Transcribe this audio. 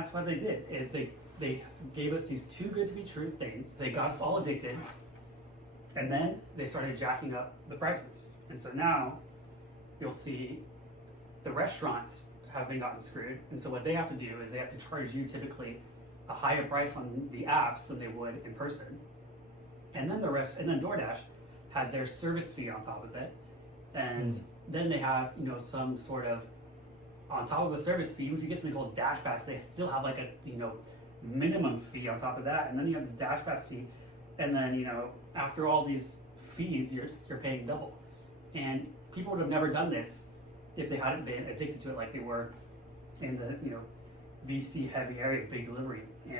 that's what they did, is they gave us these too good to be true things. They got us all addicted, and then they started jacking up the prices. And so now you'll see the restaurants have been gotten screwed. And so what they have to do is they have to charge you typically a higher price on the apps than they would in person. And then DoorDash has their service fee on top of it. And then they have, some sort of, on top of the service fee, if you get something called Dash Pass, they still have like a, minimum fee on top of that. And then you have this Dash Pass fee. And then, after all these fees, you're paying double. And people would have never done this if they hadn't been addicted to it like they were in the, VC heavy area of big delivery. And